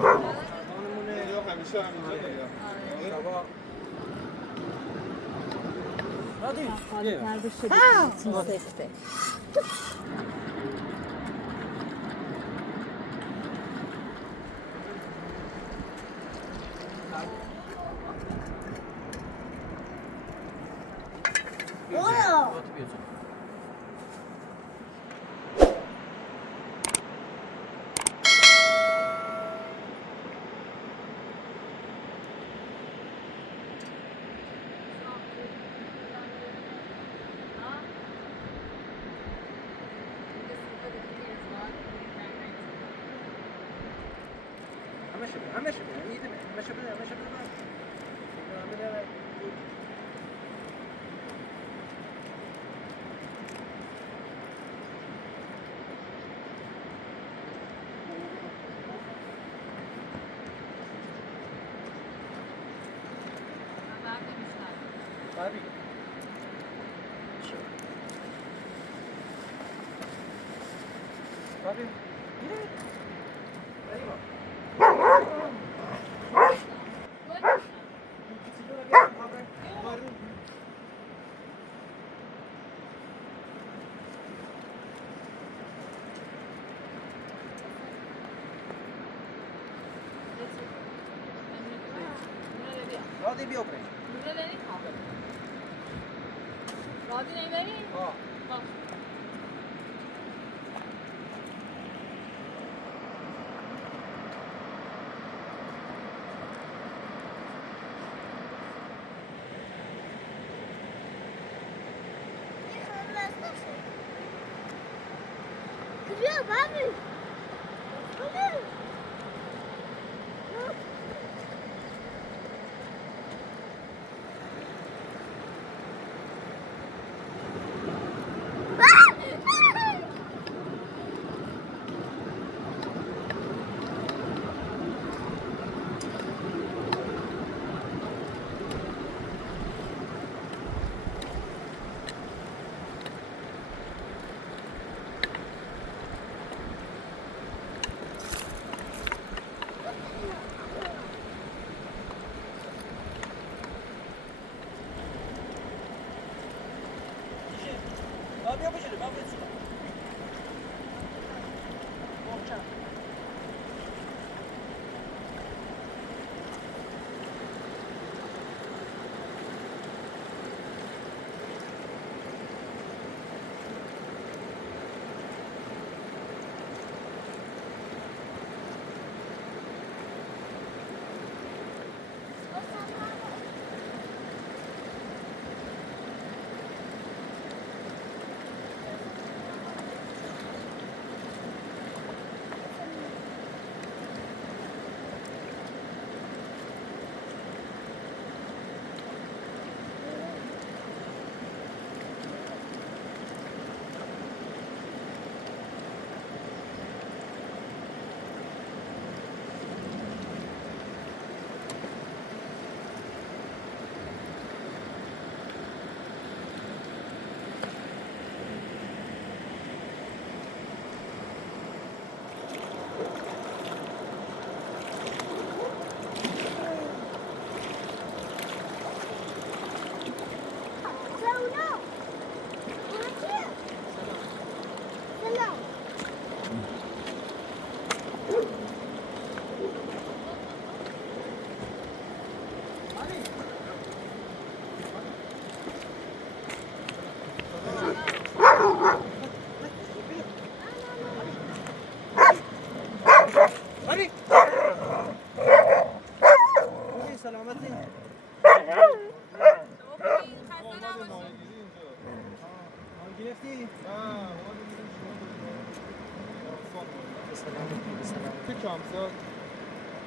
خانمونه همیشه همینجا دیگه. شبا رادی خالی کرده شده سفته همه شده میدونه همه شده Abi. Yine. رادی بیا بریم. نوره بریم خواه رادی نمیبریم؟ باش Kırıyor abi. Kırıyor. بیا بشینه بیا بشینه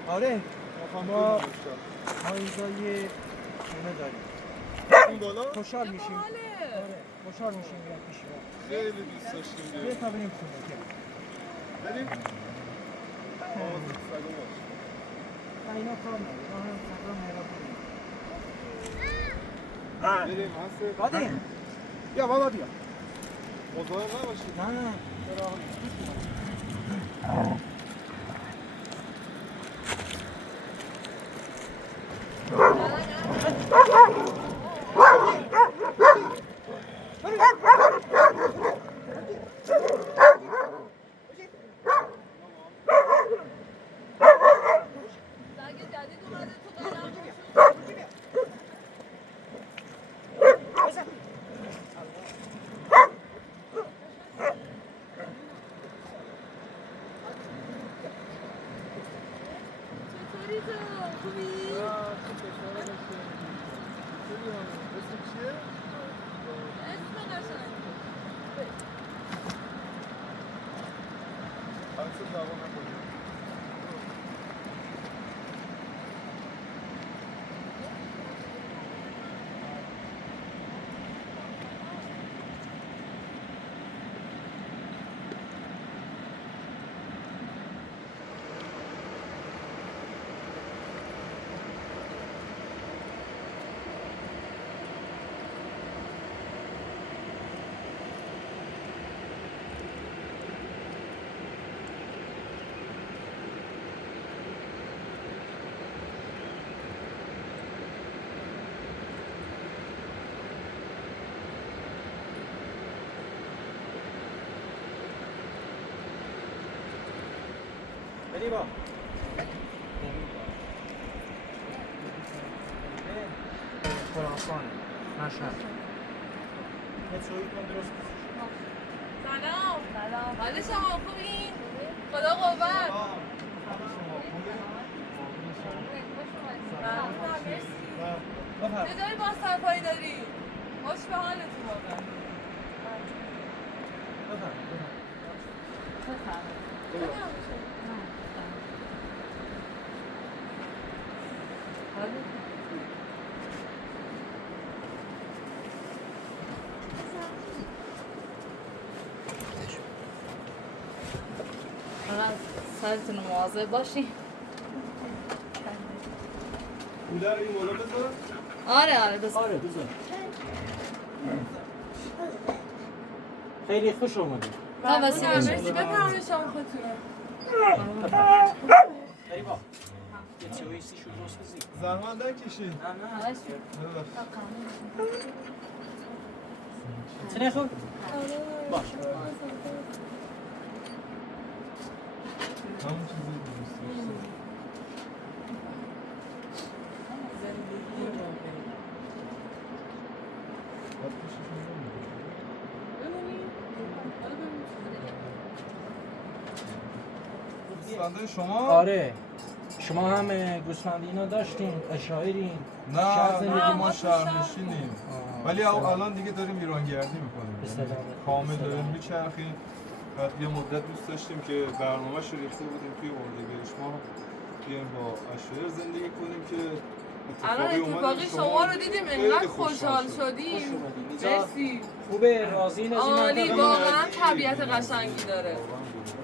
آره ما اینجا یه خونه داریم این بالا؟ خوشحال میشیم آره خوشحال میشیم میرم پیش ما خیلی دوست داشتیم بیا تا بریم خونه بریم؟ آوازه سگو باش اینا کار نداره ما هم سگا مهراب بریم هسته قادیم بیا بالا بیا مزاحم نباشید نه چرا اسم چیه؟ اسم قشنگی. عکس زبان نکنیم. قریبا خراسانه مشهد یه چویی کن درست سلام. سلام. حال شما خوبین؟ خدا قوت. ممنونم، مرسی. چطوری با صفایی داری؟ خوش به حالتون واقعا. فقط سرتون مواظب باشین. کولر این بالا بذار. آره بس. آره بزن خیلی خوش اومدی توسط مرسی، بفرمایید شما خودتون. قریبا یه چویی سی شو درست بزی زحمت نکشید. سنه خوب باش همون چیزی دوست داشتم. باید پیششون بمونی. گوسفندای شما؟ آره شما هم گوسفندی اینا داشتین اشاعرین نه شهر زندگی نه ما ما تو شهرنشینیم ولی سلام. الان دیگه داریم ایرانگردی به میکنیم سلامت. کامل به داریم سلامت. میچرخیم بعد یه مدت دوست داشتیم که برنامه‌اش رو ریخته بودیم توی اردیبهشت ما بیایم با اشاعر زندگی کنیم که الان اتفاقی شما رو دیدیم انقدر خوشحال شدیم. مرسی. خوبه راضی از این عالی، منطقه؟ واقعا طبیعت قشنگی داره.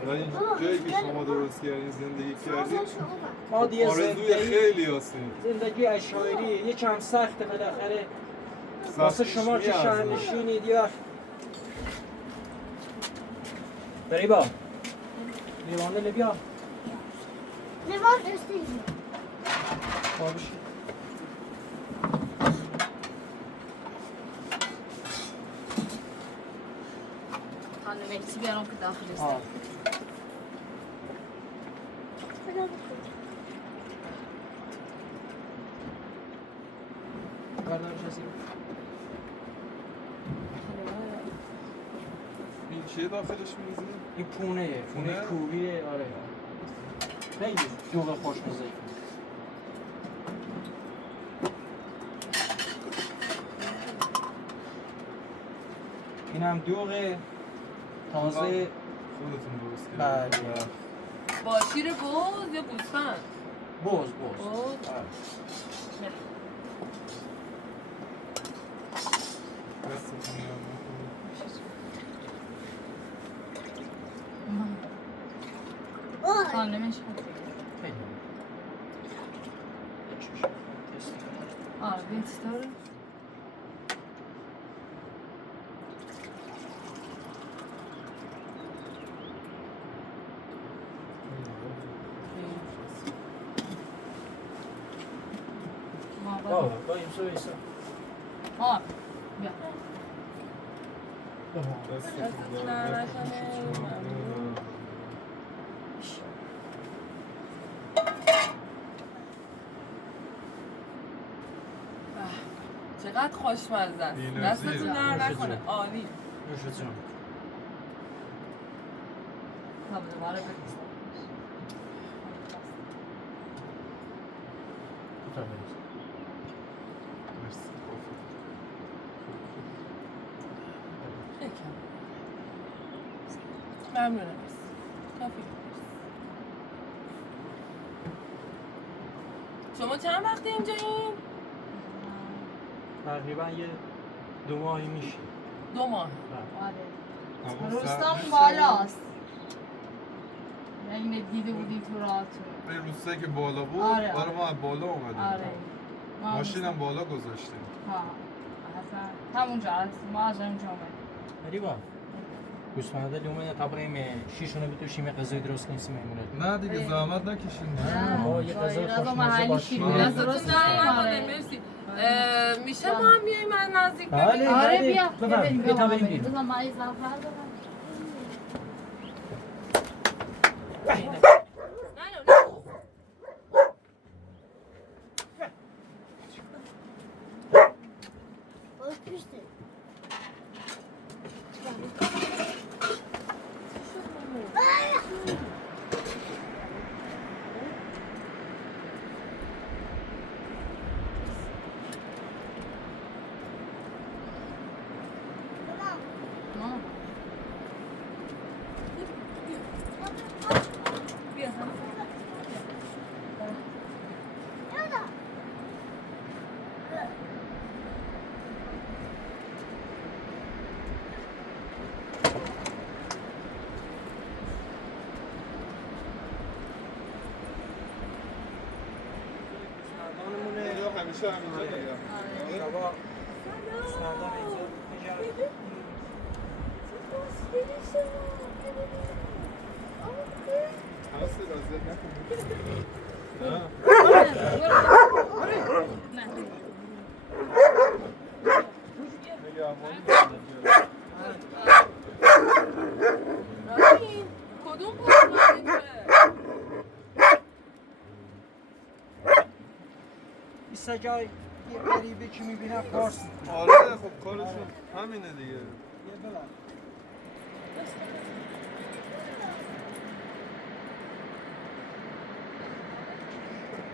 و این جایی که شما درست کردین زندگی کردین ما دیگه آرزوی زندگی خیلی هستیم زندگی اشاعری یکم سخته بالاخره واسه شما که شهرنشینید یه وقت قریبا لیوان لبیا لیوان استیزی خوابش خانم مهدی بیارم که داخل است. بردار جزیره این چیه داخلش میریزی؟ این پونه پونه؟ کوبیه آره خیلی دوغ خوشمزه ای اینم دوغ تازه خودتون درست بله کردین با شیر بز یا گوسفند؟ بز بز. آره. دستتون میاد خانمش خیلی بیت داره. با این سو بیا. دستتون نه، درد نکنه. نکنه. چقدر خوشمزه است. بی‌نظیر. دستتون در نکنه. عالی. نوش جون دوباره بریز. مرسی. ممنونم. کافی. شما چند وقت اینجایین؟ تقریبا یه 2 ماهی میشه. 2 ماه. آره روستام بالاست یعنی دیده بودیم تو راهتون به روستایی که بالا بود آره. ما از بالا اومدیم آره ماشینم بالا گذاشتیم ها اصلا همونجا ما از اونجا اومدیم غریبا گوسفنده لیومن تا بریم شیشونه بتوشیم غذای درست کنیم میمونه. نه دیگه زحمت نکشیم آه یه غذای غذا خوشمزه محلی باشه. شیرین نه است. درست نه داریم. مرسی. میشه ما هم بیاییم من نزدیک بله. ببینیم؟ آره بله. بیا بفرمایید. بیا بیا تا بریم بریم. بذار من یه زعفر دارم باش پیشته. همیشه همینجا دیگه شبا گوسفندان اینجا می‌گردن. هستی راضیت نکنید راهین، کدوم پاسدارینه؟ این سجای یه غریبه که میبینه پارس آره خب کارشون همینه دیگه یه بلا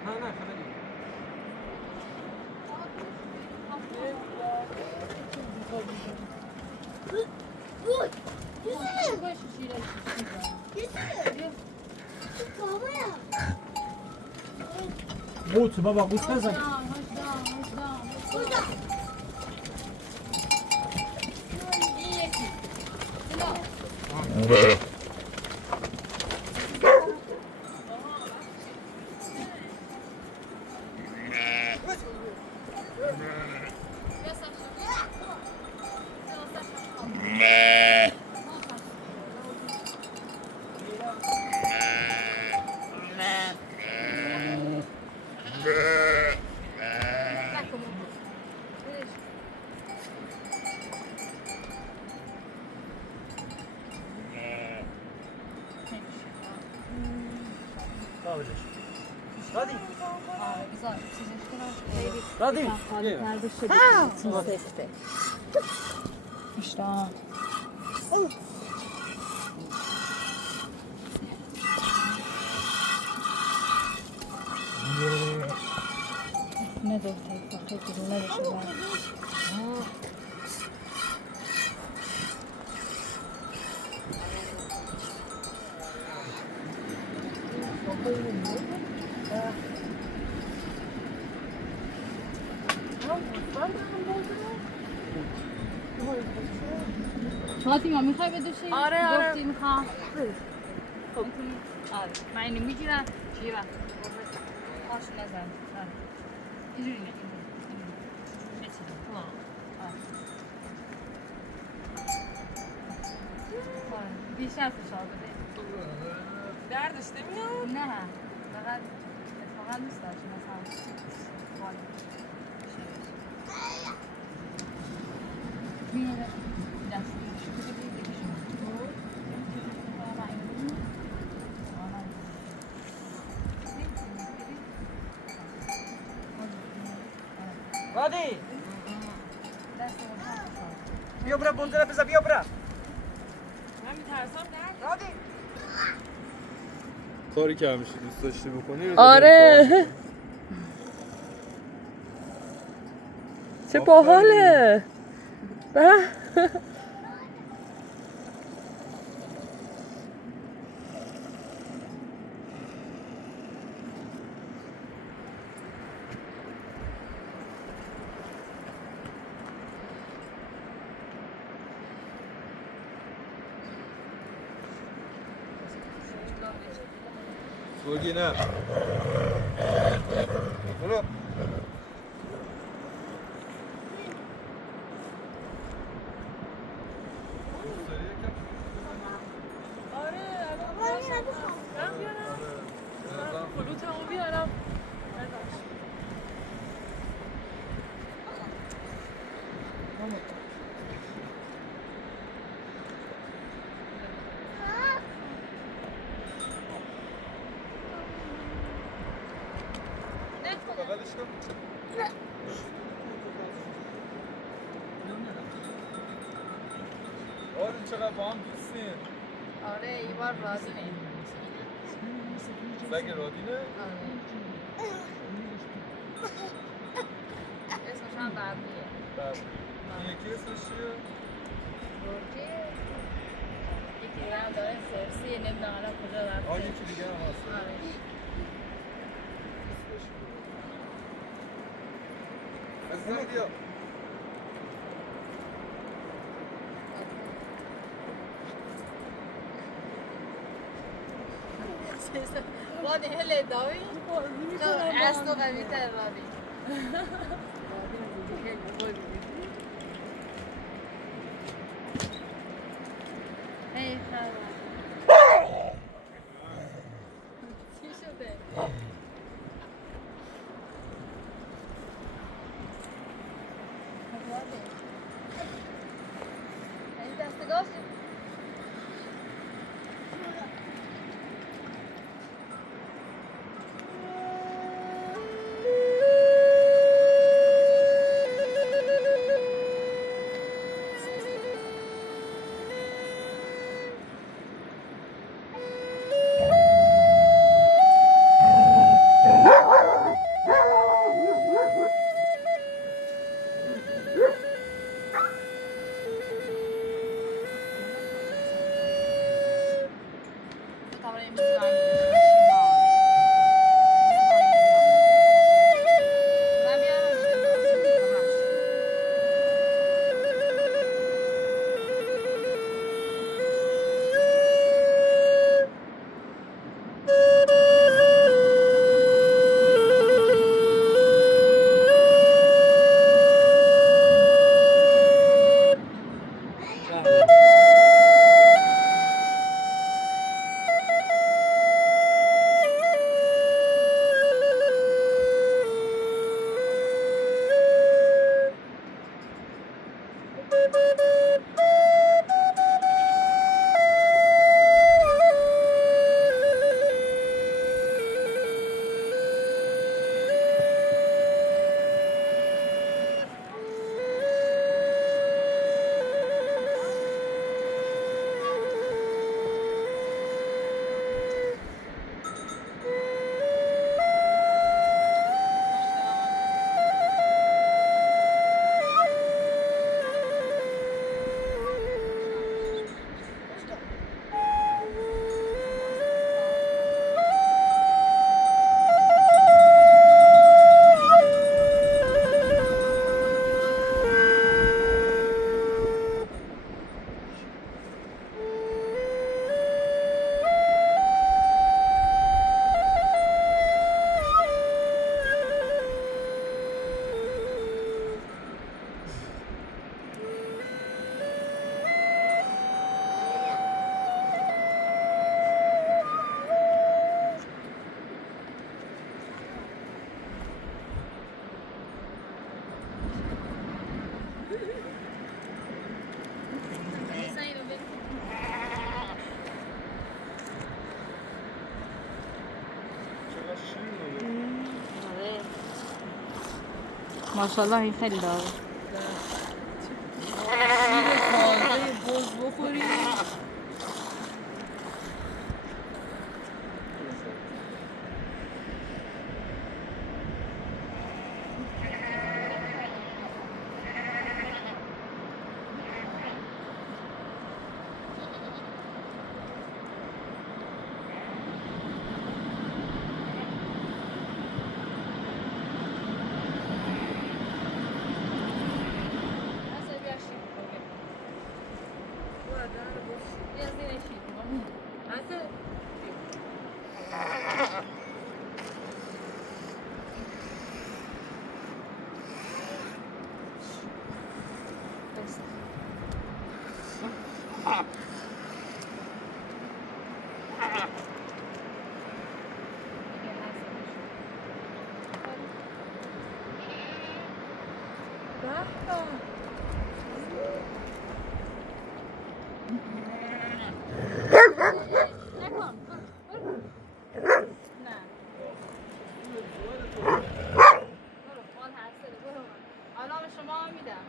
نه خیلی Uy, güzel. Güzel. Babaya. بوت بابا بوت نزن Burada. Radin. İşte. Ne de ne de فاطمه میخوای بدوشی؟ آره. گفتی میخوام. خب. آره. من اینو میگیرم. گیرم. آش نزن. آره. اینجوری نه. بیشتر فشار بده. دردش نمیاد؟ نه. فقط اتفاقا دوست داشت مثلا. میره. Radin. بیا برا بندره بزا بیا برا من میترسم درد. رادین کاری که همیشه دوست داشتی بکنی رو آره. چه باحاله. به. گرگی نه برو بغلش کن. آره چقدر با هم دوستین. آره این بار رادینه. سگ رادینه؟ آره. اسمش هم ببریه. این یکی اسمش چیه؟ گرگی. یکی هم داره سرسی نمیدونم الان کجا رفته. آه یکی دیگه هم هست. آره. عزیزم بیا. رادی هله داوی؟ نه از تو قوی تر رادی. هی خراب. چی شده؟ این دستگاه ماشاءالله این خیلی داره. شیر تازه بز بخوری. نکن. نه. برو مال هسته برو. حالا به شما هم میدم.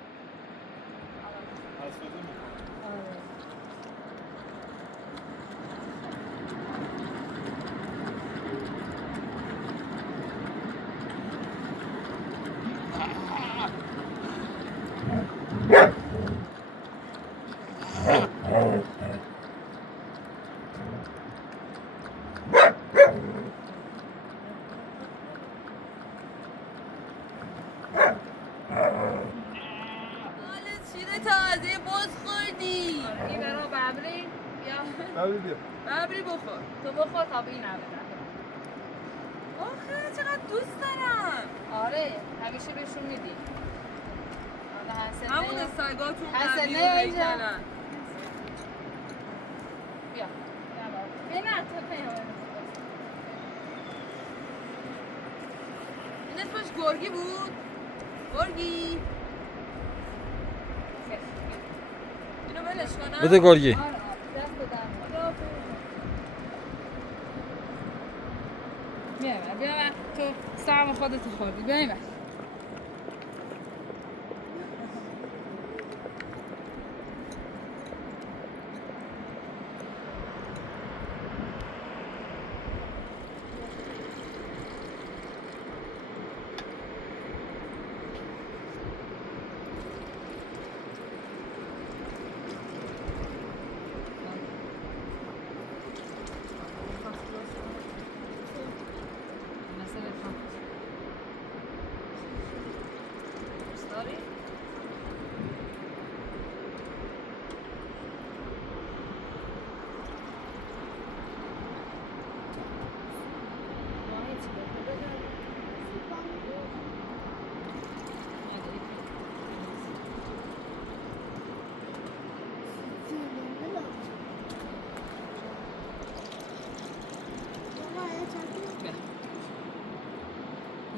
تازه باز خوردی این برا ببری بیا ببری بیا ببری بخور تو بخور تا به این هم بدم آخه چقدر دوست دارم آره همیشه بهشون میدی همون سگاتون حسنه قبلی رو اینجا. میکنن بیا بیا نه تو پیامه این اسمش گرگی بود گرگی اینو ولش کنم بده گرگی آره دست بدم بیا تو سرم خودتو خوردی بیا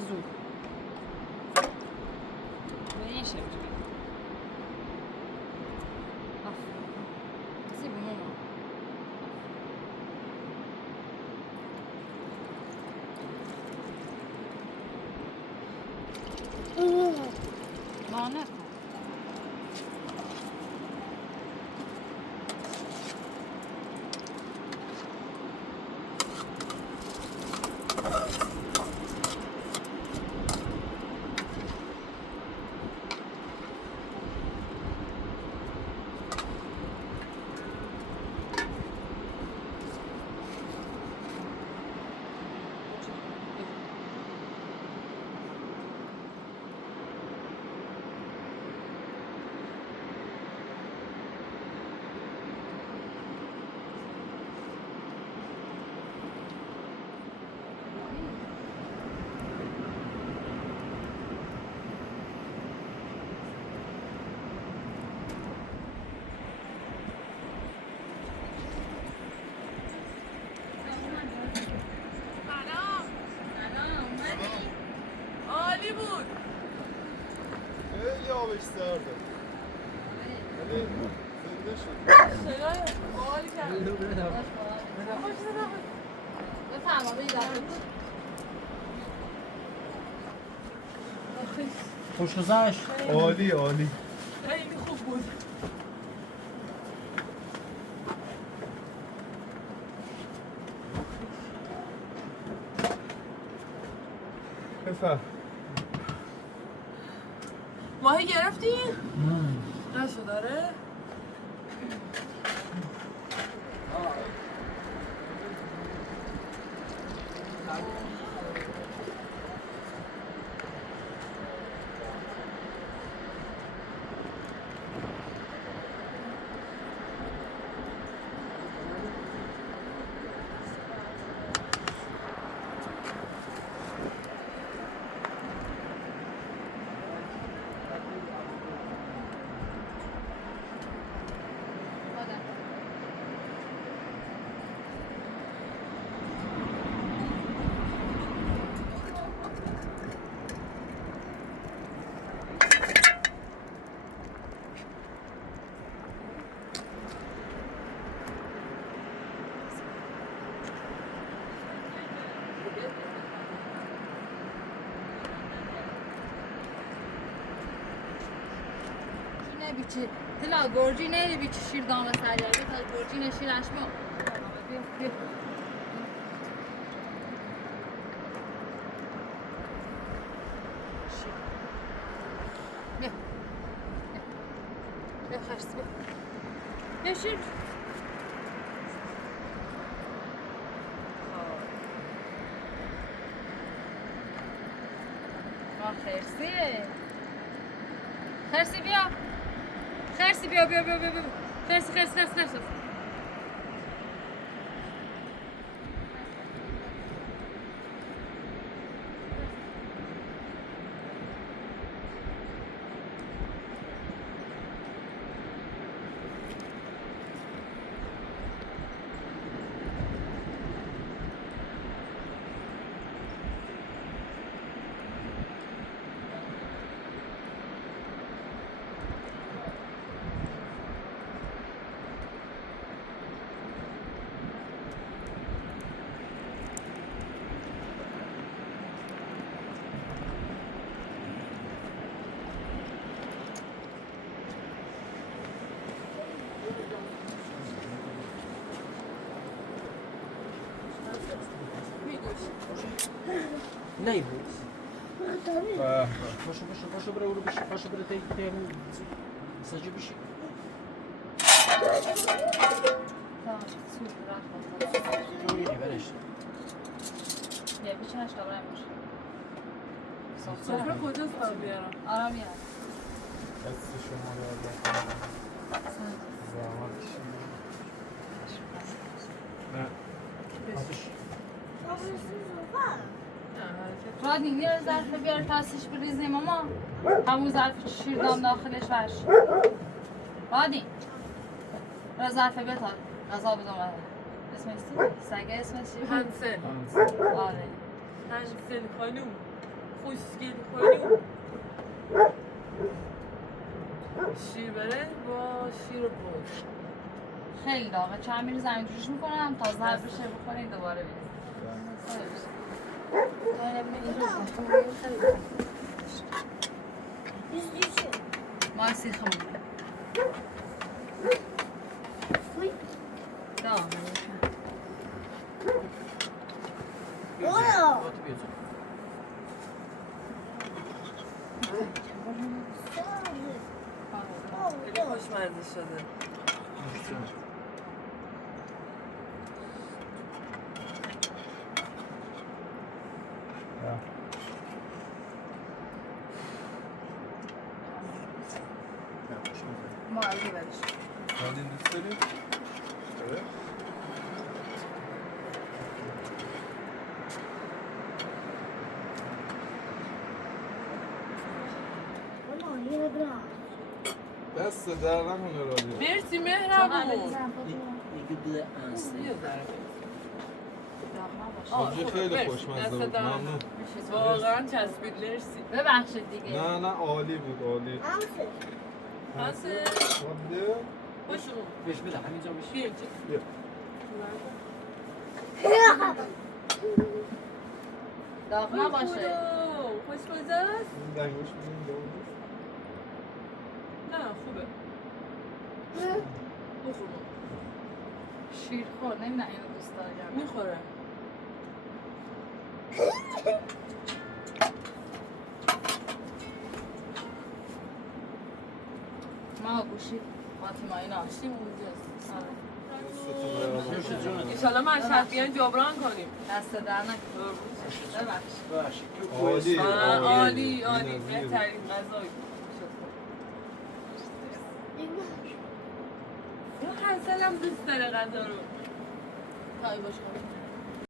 زود بینشه زیبا ماما ما نکن عالی بود خیلی آبش سرده ولی زنده شد صدای عالی کرد بفرما بیدم خوش گذشت عالی عالی خیلی خوب بود بفهم ماهی گرفتی؟ نشو داره؟ بیچی دلا گرجی نه بیچی شیر دام سریع تا گرجی نشیرش ما بیا بیا خرس بیا شیر خرسی بیا خرسی بیا خرسی نه بود به پاشو برو بشه پاشو برو تیم سجی بشه جوری برش بیا بیچنش کابرای باشه سفره کجاست بیارم؟ آرام بیارم دست شما رو زحمت کشید. نه رادی یه ظرف بیار تاسش بریزیم ماما همون ظرف شیر دام داخلش ورش رادی را ظرف بتا غذا بدم اسمش سگه اسمش چی؟ هنسل آره هنسل خانوم خوشگل خانوم شیر برنج با شیر برنج خیلی داغه چند میری زمین جوش میکنم تا ظرف بشه بخورین دوباره بریزیم ما سیخمون خیلی خوشمزه شده ما علی برش دادین دوست داری؟ دست در نکنه رادیو. مرسی مهربون یکی دیگه انسته آبجی خیلی خوشمزه بود ممنون واقعا چسبید مرسی ببخشید دیگه نه عالی بود عالی هنسل عالیه؟ خوشون بهش بده همینجا بشه بیا داغ نباشه خوشمزه است این دنگوش بزنیم داغ نه خوبه بخور شیر خور نمیدونم اینو دوست دارم میخوره ما گوشی فاطمه اینا شیم اونجاست دستتون برم. ایشالا من شب بیان جبران کنیم دست در نکن ببخش عالی عالی بی‌نظیر. بهترین غذایی اون هنسل هم دوست داره غذا رو تایی باشه